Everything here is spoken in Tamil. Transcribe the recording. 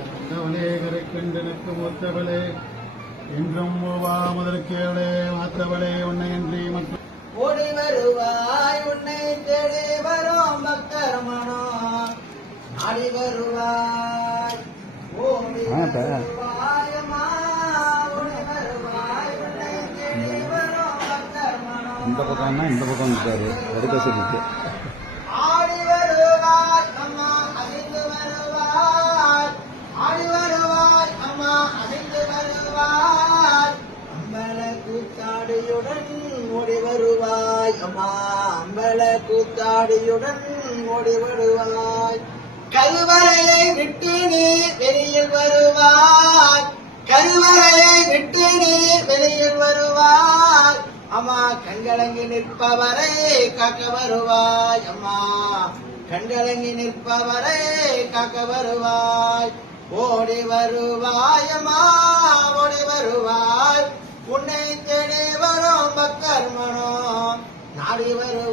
கந்தவளே கரைக்கண்டனுக்கு மூத்தவளே என்றும் முதற்கேளே மாத்தவளே உன்னையன்றி மற்றும் ஓடி வருவாய் உன்னை தேடி வரும் பக்தர் மனோ ஆடி வருவாய் ஓடி வருவாய் அம்மா ஓடி வருவாய் உன்னை தேடி வரும் பக்தர் மனோ இந்த பக்கம்னா இந்த பக்கம் இருக்காரு அடுத்த சொல்லிட்டு ஆடி வருவாய் அம்மா அழிந்து வருவாய் ஆடி வருவாய் அம்மா அழிந்து வருவாய் அம்பல கூத்தாடியுடன் ஓடி வருவாய் அம்மா அம்பல கூத்தாடியுடன் ஓடி வருவாய் கருவறையை விட்டு நீ வெளியில் வருவாய் கருவறையை விட்டு நீ வெளியில் வருவாய் அம்மா கண்கலங்கி நிற்பவரை காக்க வருவாய் அம்மா கண்கலங்கி நிற்பவரை காக்க வருவாய் ஓடி வருவாய் அம்மா ஓடி வருவாய் உன்னை தேடி வரும் பக்தர் மனோ நாடி வருவாய்